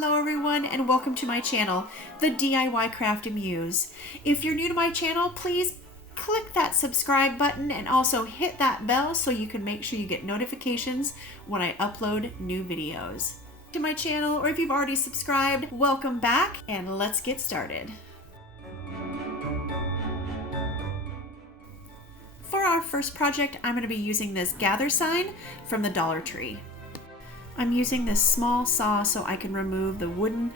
Hello everyone and welcome to my channel, the DIY Crafty Muse. If you're new to my channel, please click that subscribe button and also hit that bell so you can make sure you get notifications when I upload new videos. To my channel, or if you've already subscribed, welcome back and let's get started. For our first project, I'm going to be using this gather sign from the Dollar Tree. I'm using this small saw so I can remove the wooden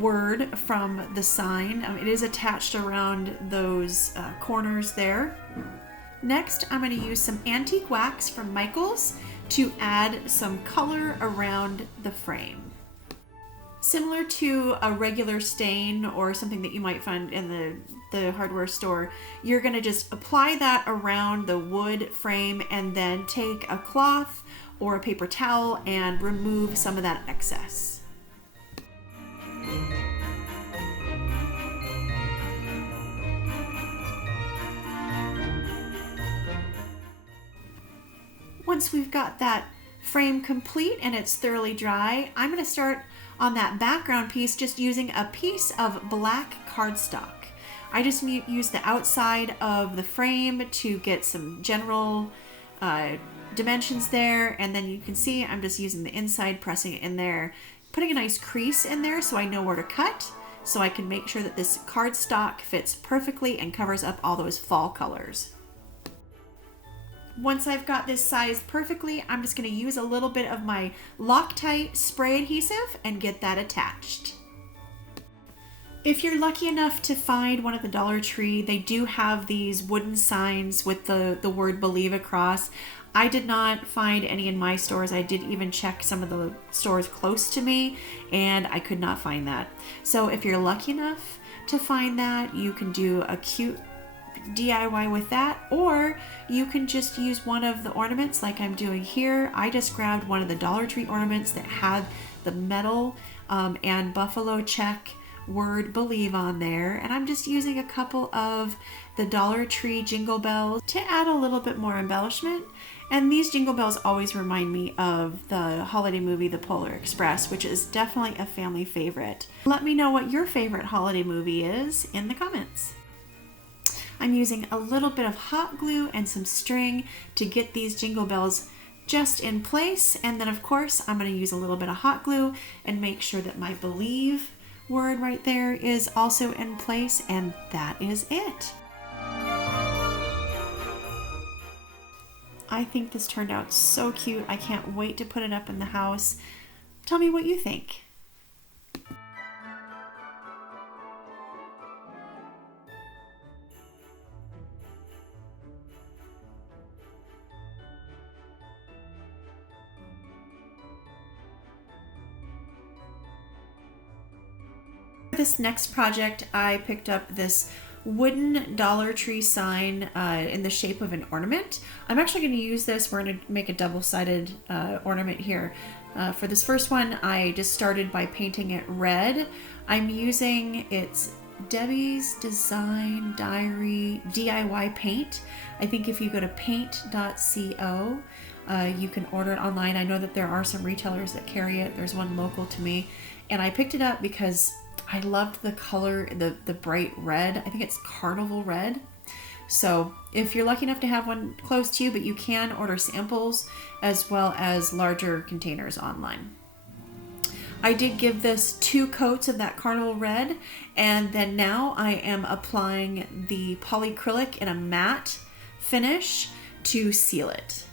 word from the sign. It is attached around those corners there. Next, I'm going to use some antique wax from Michael's to add some color around the frame. Similar to a regular stain or something that you might find in the hardware store, you're going to just apply that around the wood frame and then take a cloth or a paper towel and remove some of that excess. Once we've got that frame complete and it's thoroughly dry, I'm going to start on that background piece just using a piece of black cardstock. I just use the outside of the frame to get some general dimensions there, and then you can see I'm just using the inside, pressing it in there, putting a nice crease in there so I know where to cut, so I can make sure that this cardstock fits perfectly and covers up all those fall colors. Once I've got this sized perfectly, I'm just going to use a little bit of my Loctite spray adhesive and get that attached. If you're lucky enough to find one at the Dollar Tree, they do have these wooden signs with the word believe across. I did not find any in my stores. I did even check some of the stores close to me and I could not find that. So if you're lucky enough to find that, you can do a cute DIY with that, or you can just use one of the ornaments like I'm doing here. I just grabbed one of the Dollar Tree ornaments that had the metal and buffalo check word believe on there, and I'm just using a couple of the Dollar Tree jingle bells to add a little bit more embellishment. And these jingle bells always remind me of the holiday movie The Polar Express, which is definitely a family favorite. Let me know what your favorite holiday movie is in the comments. I'm using a little bit of hot glue and some string to get these jingle bells just in place, and then of course I'm going to use a little bit of hot glue and make sure that my believe word right there is also in place, and that is it. I think this turned out so cute. I can't wait to put it up in the house. Tell me what you think. For this next project, I picked up this wooden Dollar Tree sign in the shape of an ornament. I'm actually going to use this. We're going to make a double-sided ornament here. For this first one, I just started by painting it red. I'm using it's Debbie's Design Diary DIY paint. I think if you go to paint.co, you can order it online. I know that there are some retailers that carry it. There's one local to me, and I picked it up because I loved the color, the bright red. I think it's carnival red. So if you're lucky enough to have one close to you, but you can order samples as well as larger containers online. I did give this 2 coats of that carnival red, and then now I am applying the polyacrylic in a matte finish to seal it.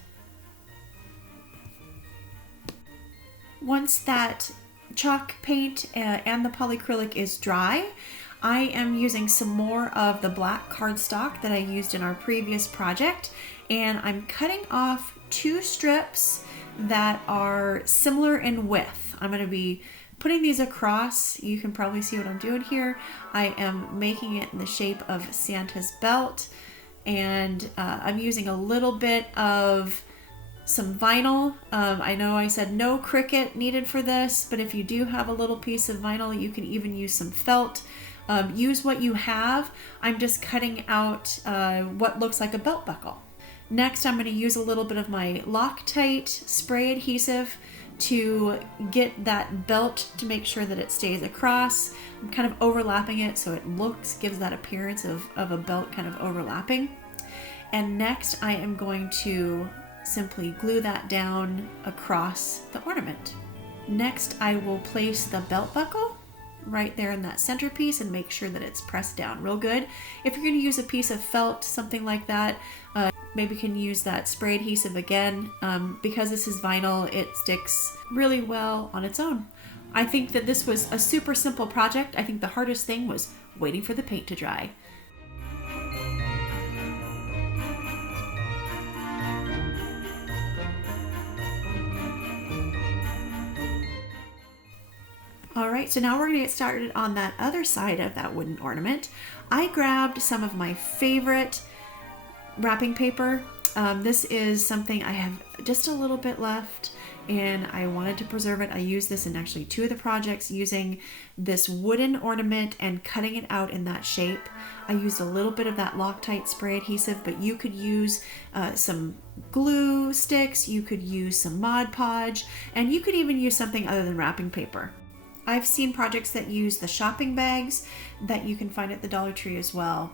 Once that chalk paint and the polyacrylic is dry, I am using some more of the black cardstock that I used in our previous project, and I'm cutting off 2 strips that are similar in width. I'm going to be putting these across. You can probably see what I'm doing here. I am making it in the shape of Santa's belt, and I'm using a little bit of some vinyl. I know I said no Cricut needed for this, but if you do have a little piece of vinyl, you can even use some felt. Use what you have. I'm just cutting out what looks like a belt buckle. Next, I'm going to use a little bit of my Loctite spray adhesive to get that belt to make sure that it stays across. I'm kind of overlapping it so it gives that appearance of a belt kind of overlapping. And next I am going to simply glue that down across the ornament. Next I will place the belt buckle right there in that centerpiece and make sure that it's pressed down real good. If you're going to use a piece of felt, something like that, maybe you can use that spray adhesive again. Because this is vinyl, it sticks really well on its own. I think that this was a super simple project. I think the hardest thing was waiting for the paint to dry. Alright, so now we're going to get started on that other side of that wooden ornament. I grabbed some of my favorite wrapping paper. This is something I have just a little bit left and I wanted to preserve it. I used this in actually 2 of the projects, using this wooden ornament and cutting it out in that shape. I used a little bit of that Loctite spray adhesive, but you could use some glue sticks, you could use some Mod Podge, and you could even use something other than wrapping paper. I've seen projects that use the shopping bags that you can find at the Dollar Tree as well.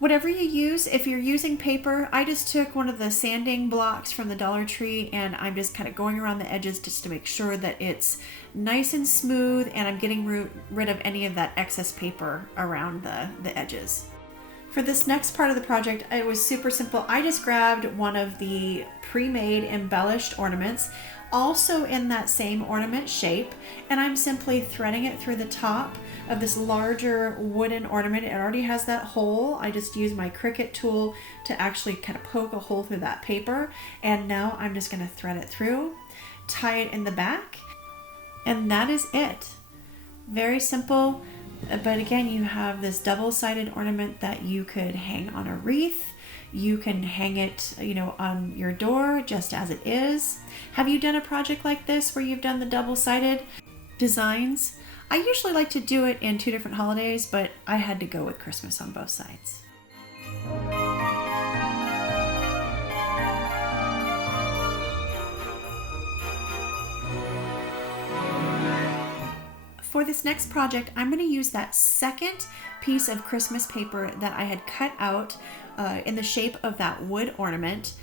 Whatever you use, if you're using paper, I just took one of the sanding blocks from the Dollar Tree and I'm just kind of going around the edges just to make sure that it's nice and smooth and I'm getting rid of any of that excess paper around the edges. For this next part of the project, it was super simple. I just grabbed one of the pre-made embellished ornaments, also in that same ornament shape, and I'm simply threading it through the top of this larger wooden ornament. It already has that hole. I just use my Cricut tool to actually kind of poke a hole through that paper, and now I'm just going to thread it through, tie it in the back, and that is it. Very simple, but again, you have this double-sided ornament that you could hang on a wreath. You can hang it, on your door just as it is. Have you done a project like this where you've done the double-sided designs? I usually like to do it in 2 different holidays, but I had to go with Christmas on both sides. For this next project, I'm going to use that second piece of Christmas paper that I had cut out in the shape of that wood ornament,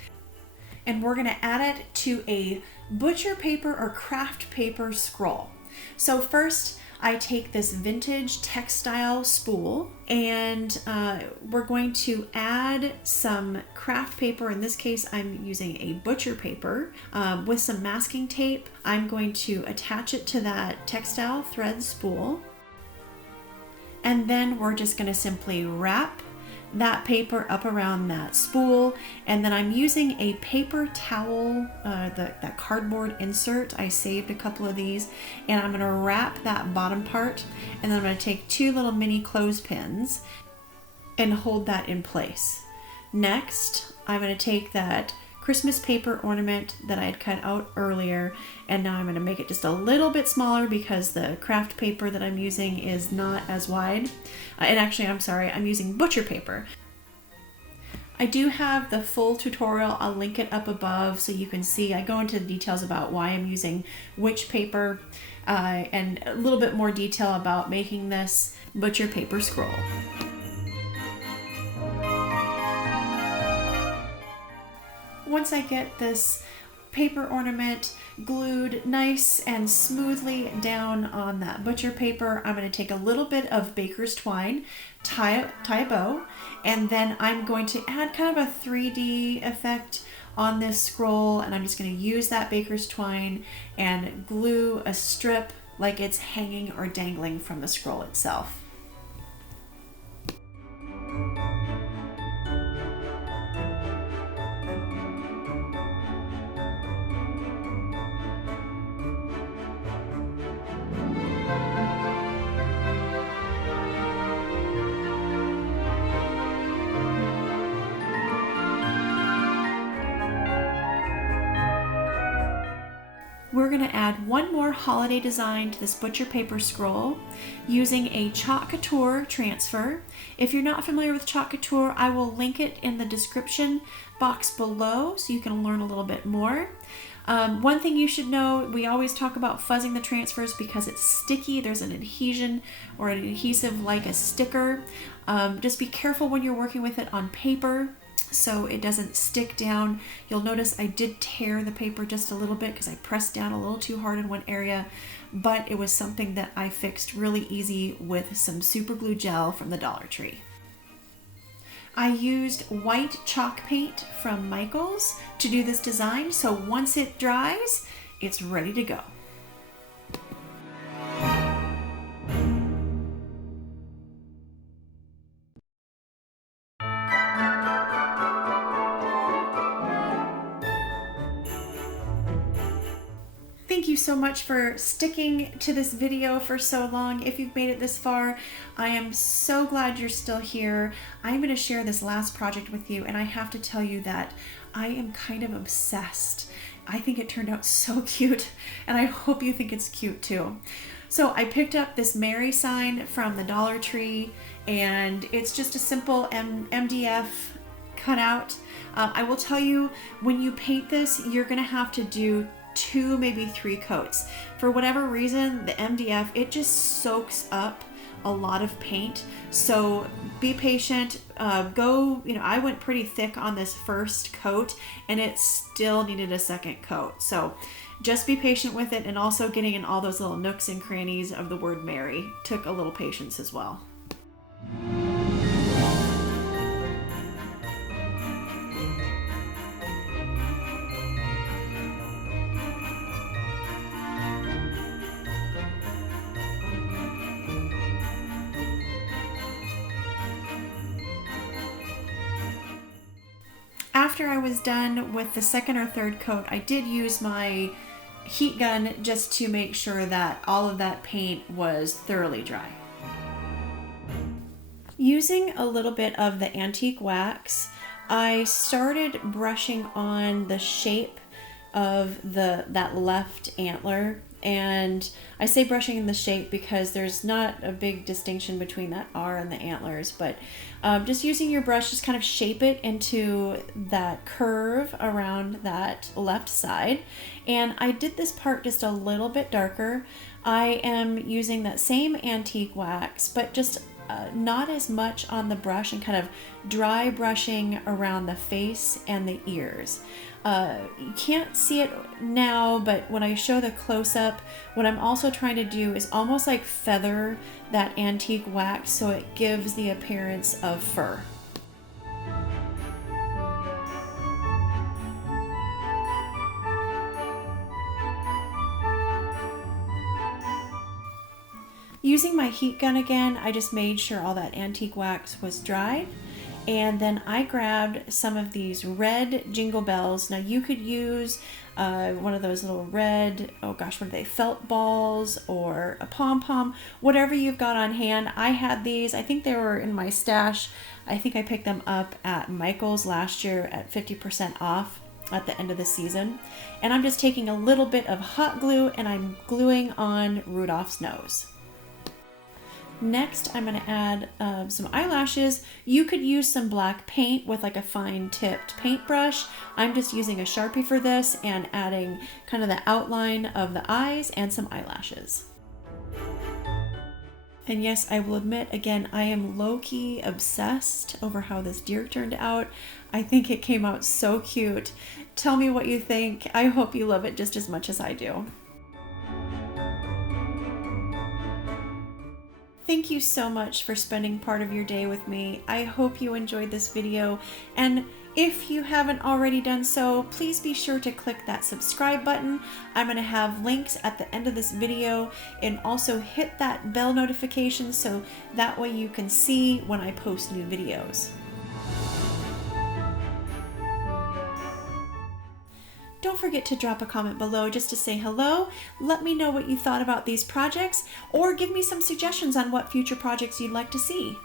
and we're going to add it to a butcher paper or craft paper scroll. So first, I take this vintage textile spool and we're going to add some craft paper. In this case, I'm using a butcher paper with some masking tape. I'm going to attach it to that textile thread spool. And then we're just going to simply wrap that paper up around that spool, and then I'm using a paper towel, that cardboard insert. I saved a couple of these, and I'm going to wrap that bottom part, and then I'm going to take 2 little mini clothespins and hold that in place. Next, I'm going to take that Christmas paper ornament that I had cut out earlier, and now I'm going to make it just a little bit smaller because the craft paper that I'm using is not as wide. And actually, I'm using butcher paper. I do have the full tutorial. I'll link it up above so you can see. I go into the details about why I'm using which paper and a little bit more detail about making this butcher paper scroll. Once I get this paper ornament glued nice and smoothly down on that butcher paper, I'm going to take a little bit of baker's twine, tie a bow, and then I'm going to add kind of a 3D effect on this scroll, and I'm just going to use that baker's twine and glue a strip like it's hanging or dangling from the scroll itself. We're going to add one more holiday design to this butcher paper scroll using a Chalk Couture transfer. If you're not familiar with Chalk Couture, I will link it in the description box below so you can learn a little bit more. One thing you should know, we always talk about fuzzing the transfers because it's sticky. There's an adhesion or an adhesive like a sticker. Just be careful when you're working with it on paper so it doesn't stick down. You'll notice I did tear the paper just a little bit because I pressed down a little too hard in one area, but it was something that I fixed really easy with some super glue gel from the Dollar Tree. I used white chalk paint from Michael's to do this design, so once it dries, it's ready to go. Thank you so much for sticking to this video for so long. If you've made it this far, I am so glad you're still here. I'm going to share this last project with you, and I have to tell you that I am kind of obsessed. I think it turned out so cute, and I hope you think it's cute too. So I picked up this Mary sign from the Dollar Tree, and it's just a simple MDF cutout. I will tell you, when you paint this, you're going to have to do 2, maybe 3 coats. For whatever reason, the MDF, it just soaks up a lot of paint. So be patient. I went pretty thick on this first coat and it still needed a second coat. So just be patient with it, and also getting in all those little nooks and crannies of the word Mary took a little patience as well. After I was done with the second or third coat, I did use my heat gun just to make sure that all of that paint was thoroughly dry. Using a little bit of the antique wax, I started brushing on the shape of that left antler. And I say brushing in the shape because there's not a big distinction between that R and the antlers, but just using your brush, just kind of shape it into that curve around that left side. And I did this part just a little bit darker. I am using that same antique wax, but just not as much on the brush, and kind of dry brushing around the face and the ears. You can't see it now, but when I show the close-up, what I'm also trying to do is almost like feather that antique wax so it gives the appearance of fur. Using my heat gun again, I just made sure all that antique wax was dried. And then I grabbed some of these red jingle bells. Now you could use one of those little red, what are they, felt balls, or a pom-pom, whatever you've got on hand. I had these, I think they were in my stash. I think I picked them up at Michael's last year at 50% off at the end of the season. And I'm just taking a little bit of hot glue and I'm gluing on Rudolph's nose. Next, I'm going to add some eyelashes. You could use some black paint with like a fine tipped paintbrush. I'm just using a Sharpie for this and adding kind of the outline of the eyes and some eyelashes. And yes, I will admit, again, I am low-key obsessed over how this deer turned out. I think it came out so cute. Tell me what you think. I hope you love it just as much as I do. Thank you so much for spending part of your day with me. I hope you enjoyed this video, and if you haven't already done so, please be sure to click that subscribe button. I'm going to have links at the end of this video, and also hit that bell notification so that way you can see when I post new videos. Don't forget to drop a comment below just to say hello. Let me know what you thought about these projects, or give me some suggestions on what future projects you'd like to see.